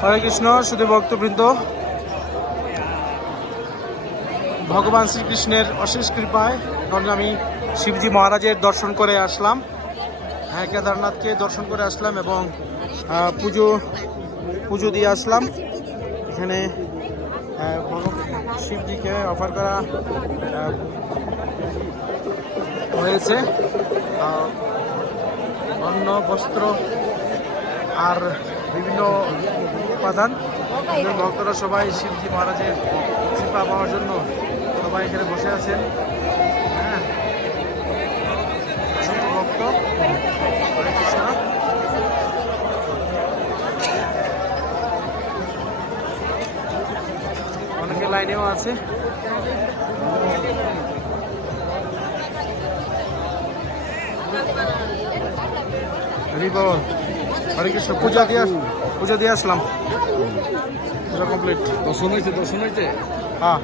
হরে কৃষ্ণ শুধু ভক্তবৃন্দ, ভগবান শ্রীকৃষ্ণের অশেষ কৃপায় কারণ আমি শিবজি মহারাজের দর্শন করে আসলাম। হ্যাঁ, কেদারনাথকে দর্শন করে আসলাম এবং পুজো দিয়ে আসলাম। এখানে শিবজিকে অফার করা হয়েছে অন্ন, বস্ত্র আর বিভিন্ন উপাদান। ভক্তরা সবাই শিবজি মহারাজের কৃপা পাওয়ার জন্য সবাই এখানে বসে আছেন। হ্যাঁ, অসংখ্য ভক্ত। হরে কৃষ্ণ। অনেকে লাইনেও আছে। হরে কৃষ্ণ। পূজা দিয়ে আসলাম। পূজা কমপ্লিট। দর্শন হয়েছে হ্যাঁ।